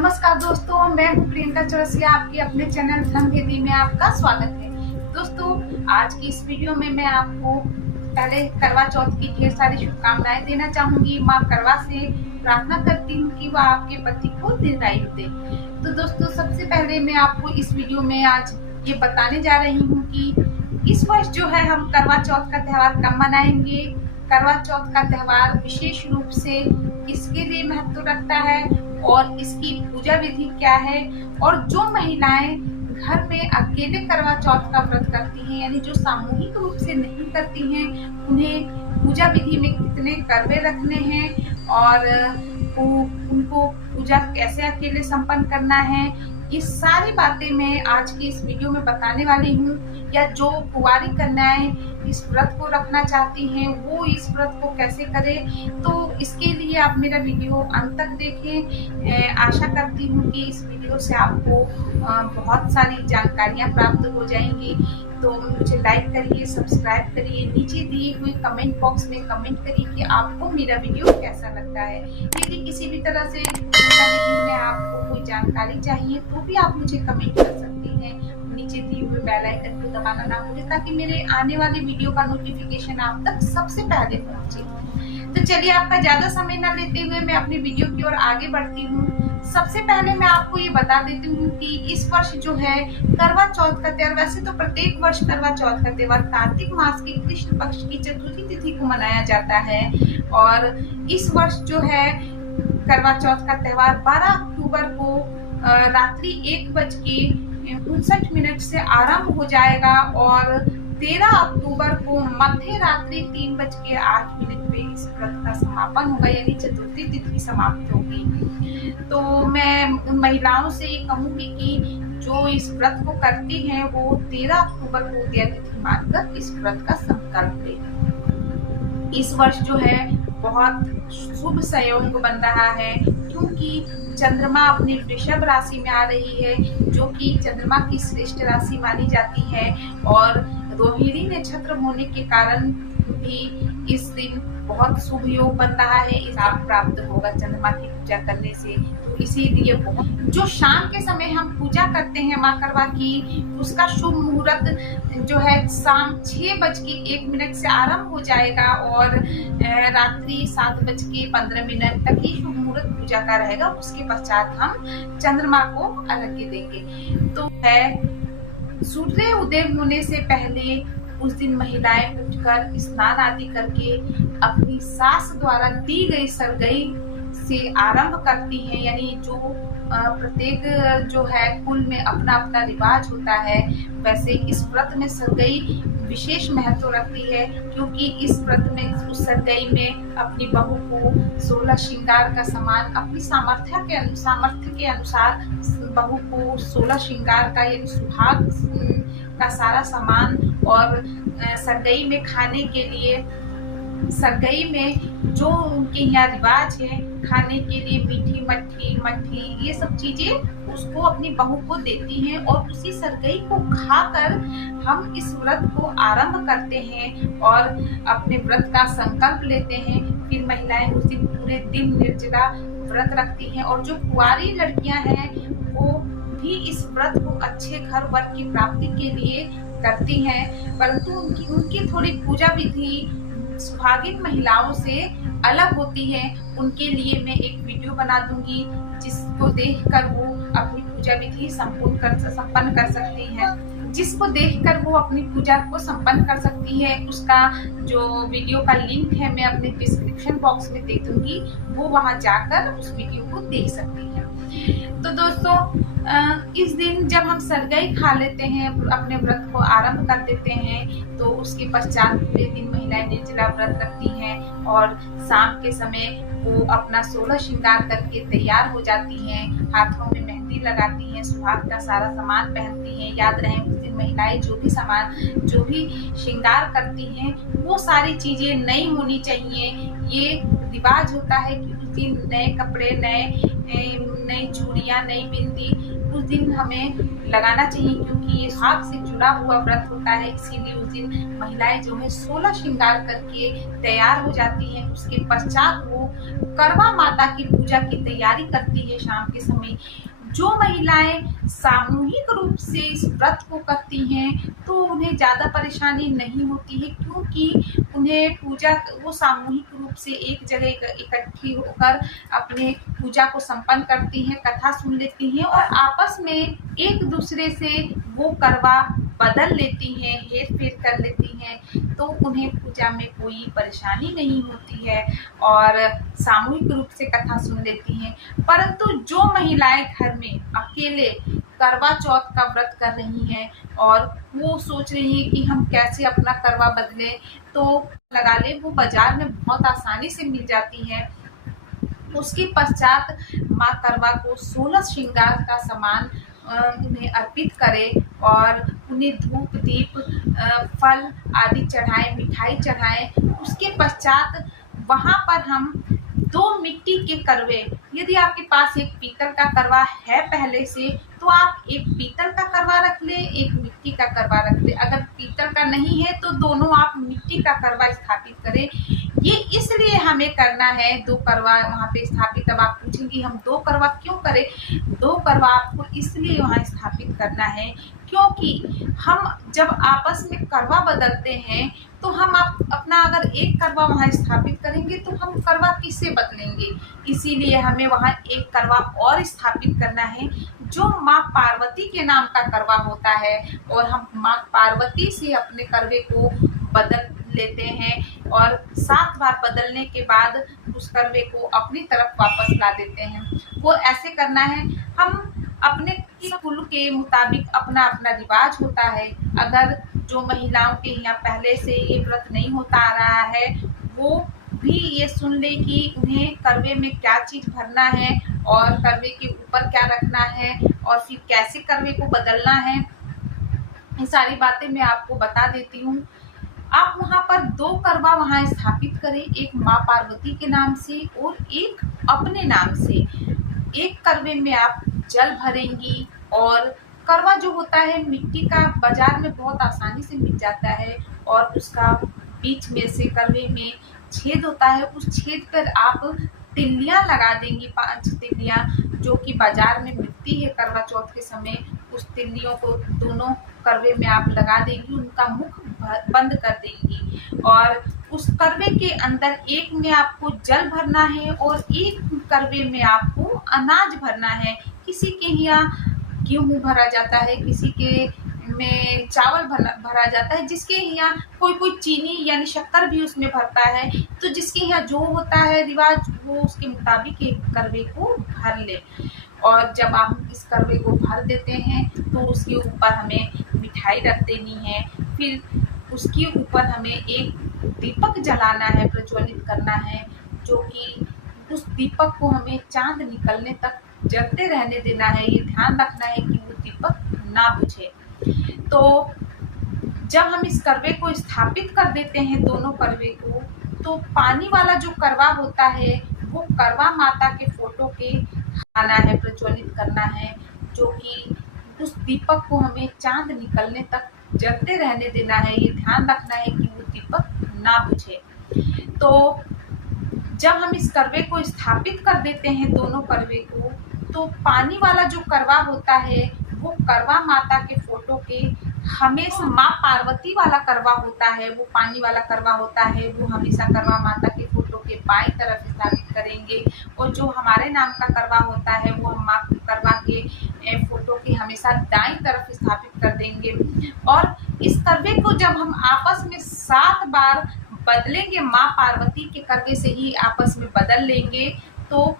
नमस्कार दोस्तों, मैं हूँ प्रियंका चौरसिया। आपके अपने चैनल धर्मवेदी में आपका स्वागत है। दोस्तों, आज की इस वीडियो में मैं आपको पहले करवा चौथ की ढेर सारी शुभकामनाएं देना चाहूंगी। माँ करवा से प्रार्थना करती हूँ कि वह आपके पति को दीर्घायु दे। तो दोस्तों, सबसे पहले मैं आपको इस वीडियो में आज ये बताने जा रही हूँ कि इस वर्ष जो है हम करवा चौथ का त्योहार कब मनाएंगे, करवा चौथ का त्योहार विशेष रूप से किसके लिए महत्व रखता है और इसकी पूजा विधि क्या है, और जो महिलाएं घर में अकेले करवा चौथ का व्रत करती हैं, यानी जो सामूहिक रूप से नहीं करती हैं, उन्हें पूजा विधि में कितने करवे रखने हैं और उनको पूजा कैसे अकेले संपन्न करना है, ये सारी बातें मैं आज की इस वीडियो में बताने वाली हूँ। या जो कुंवारी कन्याएं इस व्रत को रखना चाहती हैं, वो इस व्रत को कैसे करें, तो इसके लिए आप मेरा वीडियो अंत तक देखें। आशा करती हूँ कि इस वीडियो से आपको बहुत सारी जानकारियाँ प्राप्त हो जाएंगी। तो मुझे लाइक करिए, सब्सक्राइब करिए, नीचे दिए हुए कमेंट बॉक्स में कमेंट करिए कि आपको मेरा वीडियो कैसा लगता है। यदि किसी भी तरह से मेरा वीडियो में आपको कोई जानकारी चाहिए तो भी आप मुझे कमेंट कर सकती हैं। नीचे दिए हुए बेल आइकन को दबाना ना भूलें ताकि मेरे आने वाले वीडियो का नोटिफिकेशन आप तक सबसे पहले पहुंचे। तो चलिए, आपका ज्यादा समय न लेते हुए मैं अपनी वीडियो की ओर आगे बढ़ती हूँ। सबसे पहले मैं आपको ये बता देती हूँ कि इस वर्ष जो है करवा चौथ का त्योहार, वैसे तो प्रत्येक वर्ष करवा चौथ का त्योहार कार्तिक मास की कृष्ण पक्ष की चतुर्थी तिथि को मनाया जाता है, और इस वर्ष जो है करवा चौथ का त्योहार 12 अक्टूबर को रात्रि 1:59 से आरंभ हो जाएगा और 13 अक्टूबर को मध्य रात्रि 3:08 पे इस व्रत का समापन होगा, यानी चतुर्थी तिथि समाप्त होगी। तो मैं महिलाओं से ये कहूंगी कि जो इस व्रत को करती हैं वो 13 अक्टूबर को उदया तिथि मानकर इस व्रत का संकल्प लें। इस वर्ष जो है बहुत शुभ संयोग बन रहा है, क्योंकि चंद्रमा अपनी वृषभ राशि में आ रही है, जो कि चंद्रमा की श्रेष्ठ राशि मानी जाती है, और रोहिणी नक्षत्र होने के कारण भी इस दिन बहुत शुभ योग बन रहा है। इस लाभ प्राप्त होगा चंद्रमा की पूजा करने से। तो इसीलिए जो शाम के समय हम पूजा करते हैं माँ करवा की, उसका शुभ मुहूर्त जो है शाम 6:01 से आरंभ हो जाएगा और रात्रि 7:15 तक ही शुभ मुहूर्त पूजा का रहेगा। उसके पश्चात हम चंद्रमा को अर्घ्य देंगे। तो है सूर्य उदय होने से पहले उस दिन महिलाएं उठकर स्नान आदि करके अपनी सास द्वारा दी गई सरगई से आरंभ करती हैं। यानी जो प्रत्येक जो है कुल में अपना अपना रिवाज होता है, वैसे इस व्रत में सरगई विशेष महत्व रखती है, क्योंकि इस व्रत में उस सरगई में अपनी बहू को 16 श्रृंगार का सामान अपनी सामर्थ्य के अनुसार बहू को 16 श्रृंगार का यानी सुहाग का सारा सामान, और सरगई में खाने के लिए सरगई में जो उनके यहाँ रिवाज है खाने के लिए मीठी मट्ठी ये सब चीजें उसको अपनी बहू को देती हैं, और उसी सरगई को खाकर हम इस व्रत को आरंभ करते हैं और अपने व्रत का संकल्प लेते हैं। फिर महिलाएं उस दिन पूरे दिन निर्जला व्रत रखती हैं, और जो कुंवारी लड़कियां हैं वो भी इस व्रत को अच्छे घर वर की प्राप्ति के लिए करती हैं, परंतु उनकी थोड़ी पूजा विधि सुहागिन महिलाओं से अलग होती है। उनके लिए मैं एक वीडियो बना दूंगी जिसको देखकर वो अपनी पूजा विधि संपन्न कर सकती हैं। जिसको देखकर वो अपनी पूजा को संपन्न कर सकती है, उसका जो वीडियो का लिंक है मैं अपने डिस्क्रिप्शन बॉक्स में दे दूंगी, वो वहां जाकर उस वीडियो को देख सकती हैं। तो दोस्तों, इस दिन जब हम सरगई खा लेते हैं, अपने व्रत को आरंभ कर देते हैं, तो उसके पश्चात पूरे दिन महिलाएं निर्जला व्रत रखती हैं और शाम के समय वो अपना 16 श्रृंगार करके तैयार हो जाती हैं, हाथों में मेहंदी लगाती हैं, सुहाग का सारा सामान पहनती हैं। याद रहे, उस दिन महिलाएं जो भी श्रृंगार करती हैं वो सारी चीजें नई होनी चाहिए। ये रिवाज होता है कि उस दिन नए कपड़े, नई चूड़ियां, नई बिंदी उस दिन हमें लगाना चाहिए, क्योंकि ये आग से जुड़ा हुआ व्रत होता है। इसीलिए उस दिन महिलाएं जो है 16 श्रृंगार करके तैयार हो जाती हैं। उसके पश्चात वो करवा माता की पूजा की तैयारी करती है शाम के समय। जो महिलाएं सामूहिक रूप से इस व्रत को करती हैं तो उन्हें ज्यादा परेशानी नहीं होती है, क्योंकि उन्हें पूजा वो सामूहिक रूप से एक जगह इकट्ठी होकर अपने पूजा को संपन्न करती हैं, कथा सुन लेती हैं और आपस में एक दूसरे से वो करवा बदल लेती हैं, हेर फेर कर लेती हैं, तो उन्हें पूजा में कोई परेशानी नहीं होती है और सामूहिक रूप से कथा सुन लेती हैं। परंतु जो महिलाएं घर में अकेले करवा चौथ का व्रत कर रही हैं और वो सोच रही हैं कि हम कैसे अपना करवा बदलें, तो लगा ले वो बाजार में बहुत आसानी से मिल जाती है। उसके पश्चात माँ करवा को 16 श्रृंगार का सामान उन्हें अर्पित करें और उन्हें धूप दीप फल आदि चढ़ाएं, मिठाई चढ़ाएं। उसके पश्चात वहां पर हम 2 मिट्टी के करवे, यदि आपके पास एक पीतल का करवा है पहले से तो आप एक पीतल का करवा रख ले, एक मिट्टी का करवा रख ले। अगर पीतल का नहीं है तो दोनों आप मिट्टी का करवा स्थापित करें। ये इसलिए हमें करना है 2 करवा वहाँ पे स्थापित। अब आप पूछेंगे हम 2 करवा क्यों करें? 2 करवा आपको इसलिए वहाँ स्थापित करना है क्योंकि हम जब आपस में करवा बदलते हैं तो हम अपना अगर एक करवा वहाँ स्थापित करेंगे तो हम करवा किससे बदलेंगे। इसीलिए हमें वहाँ एक करवा और स्थापित करना है जो माँ पार्वती के नाम का करवा होता है और हम माँ पार्वती से अपने करवे को बदल लेते हैं और 7 बार बदलने के बाद उस करवे को अपनी तरफ वापस ला देते हैं। वो ऐसे करना है। हम अपने कुल के मुताबिक अपना अपना रिवाज होता है। अगर जो महिलाओं के यहाँ पहले से ये व्रत नहीं होता आ रहा है वो भी ये सुन ले कि उन्हें करवे में क्या चीज भरना है और करवे के ऊपर क्या रखना है और फिर कैसे करवे को बदलना है। ये सारी बातें मैं आपको बता देती हूँ। आप वहाँ पर 2 करवा वहाँ स्थापित करें, एक माँ पार्वती के नाम से और एक अपने नाम से। एक करवे में आप जल भरेंगी और करवा जो होता है मिट्टी का बाजार में बहुत आसानी से मिल जाता है और उसका बीच में से करवे में छेद होता है। उस छेद पर आप तिल्लियां लगा देंगी, 5 तिल्लियां जो कि बाजार में मिलती है करवा चौथ के समय। उस तिल्लियों को दोनों करवे में आप लगा देंगी, उनका मुख बंद कर देंगी और उस करवे के अंदर एक में आपको जल भरना है और एक करवे में आपको अनाज भरना है। किसी के यहाँ गेहूं भरा जाता है, किसी के में चावल भरा जाता है, जिसके यहाँ कोई चीनी यानी शक्कर भी उसमें भरता है। तो जिसके यहाँ जो होता है रिवाज वो उसके मुताबिक एक करवे को भर ले। और जब आप इस करवे को भर देते हैं तो उसके ऊपर हमें मिठाई रख देनी है। फिर उसके ऊपर हमें एक दीपक जलाना है, प्रज्वलित करना है, जो कि उस दीपक को हमें चांद निकलने तक जलते रहने देना है। ये ध्यान रखना है कि वो दीपक ना बुझे। तो जब हम इस करवे को स्थापित कर देते हैं दोनों करवे को, तो पानी वाला जो करवा होता है वो करवा माता के फोटो के आना है, प्रज्वलित करना है, जो कि उस दीपक को हमें चांद निकलने तक जलते रहने देना है। ये ध्यान रखना है कि वो दीपक ना बुझे। तो जब हम इस करवे को स्थापित कर देते हैं दोनों करवे को, तो पानी वाला जो करवा होता है वो करवा माता के फोटो के हमेशा माँ पार्वती वाला करवा होता है, वो पानी वाला करवा होता है, वो हमेशा करवा माता के फोटो के बाईं तरफ स्थापित करेंगे। और जो हमारे नाम का करवा होता है वो हम माँ करवा के फोटो के हमेशा दाईं तरफ स्थापित कर देंगे। और इस करवे को जब हम आपस में 7 बार बदलेंगे, माँ पार्वती के करवे से ही आपस में बदल लेंगे, तो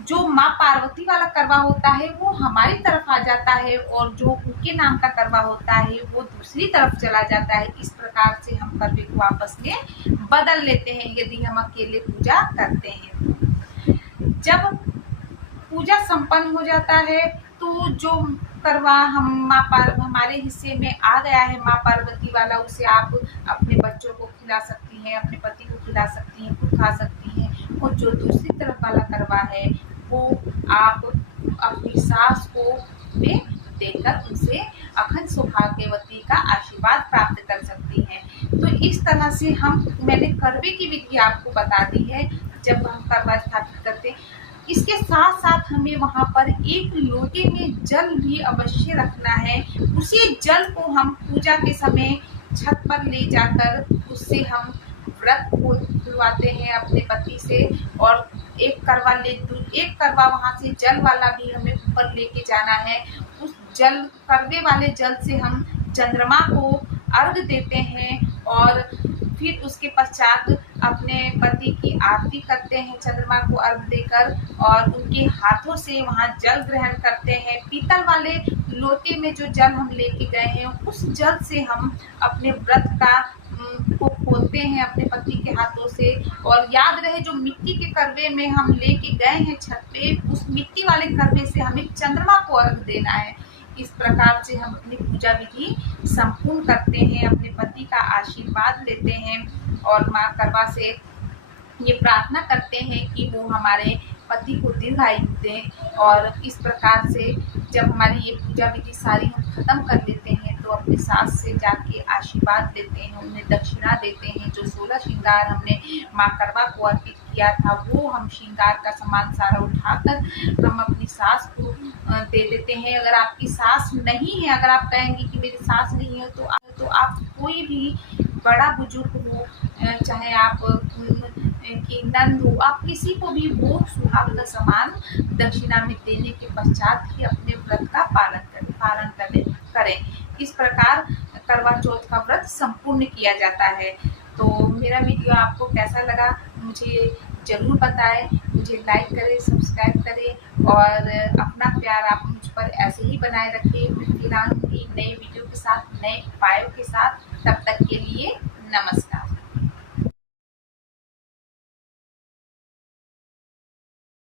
जो माँ पार्वती वाला करवा होता है वो हमारी तरफ आ जाता है और जो उनके नाम का करवा होता है वो दूसरी तरफ चला जाता है। इस प्रकार से हम करवे को आपस में बदल लेते हैं यदि हम अकेले पूजा करते हैं। जब पूजा संपन्न हो जाता है तो जो करवा हमारे हिस्से में आ गया है माँ पार्वती वाला, उसे आप अपने बच्चों को खिला सकती हैं, अपने पति को खिला सकती हैं, खुद खा सकती हैं। और जो दूसरी तरफ वाला करवा है वो आप अपनी सास को में देकर उनसे अखंड सौभाग्यवती का आशीर्वाद प्राप्त कर सकती हैं। तो इस तरह से मैंने करवे की विधि आपको बता दी है जब हम करवा स्थापित करते। इसके साथ साथ हमें वहां पर एक लोटे में जल भी अवश्य रखना है। उसी जल को हम पूजा के समय छत पर ले जाकर उससे हम व्रत को खुलवाते हैं अपने पति से, और एक करवा वहां से जल वाला भी हमें ऊपर लेके जाना है। उस करवे वाले जल से हम चंद्रमा को अर्घ देते हैं और फिर उसके पश्चात अपने पति की आरती करते हैं चंद्रमा को अर्घ देकर, और उनके हाथों से वहां जल ग्रहण करते हैं। पीतल वाले लोटे में जो जल हम लेके गए हैं उस जल से हम अपने व्रत को खोलते हैं अपने पति के हाथों से। और याद रहे जो मिट्टी के करवे में हम लेके गए हैं छत पे, उस मिट्टी वाले करवे से हमें चंद्रमा को अर्घ देना है। इस प्रकार से हम अपनी पूजा विधि संपूर्ण करते हैं, अपने पति का आशीर्वाद लेते हैं और माँ करवा से ये प्रार्थना करते हैं कि वो हमारे पति को दीर्घायु दें। और इस प्रकार से जब हमारी ये पूजा विधि सारी हम खत्म कर लेते हैं तो अपने सास से जाके आशीर्वाद लेते हैं, उन्हें दक्षिणा देते हैं। जो 16 श्रृंगार हमने माँ करवा को अर्पित किया था वो हम श्रृंगार का सामान सारा उठाकर हम अपनी सास को दे देते हैं। अगर आपकी सास नहीं है, अगर आप कहेंगे कि मेरी सास नहीं है, तो आप कोई भी बड़ा बुजुर्ग हो, चाहे आप की नंद हो, आप किसी को भी वो सुहाग का सामान दक्षिणा में देने के पश्चात ही अपने व्रत का पालन करें। इस प्रकार करवा चौथ का व्रत संपूर्ण किया जाता है। तो मेरा वीडियो आपको कैसा लगा मुझे जरूर बताएं, मुझे लाइक करें, सब्सक्राइब करें और अपना प्यार आप मुझ पर ऐसे ही बनाए रखें। मैं फिर आऊंगी नए वीडियो के साथ, नए उपायों के साथ। तब तक के लिए नमस्कार।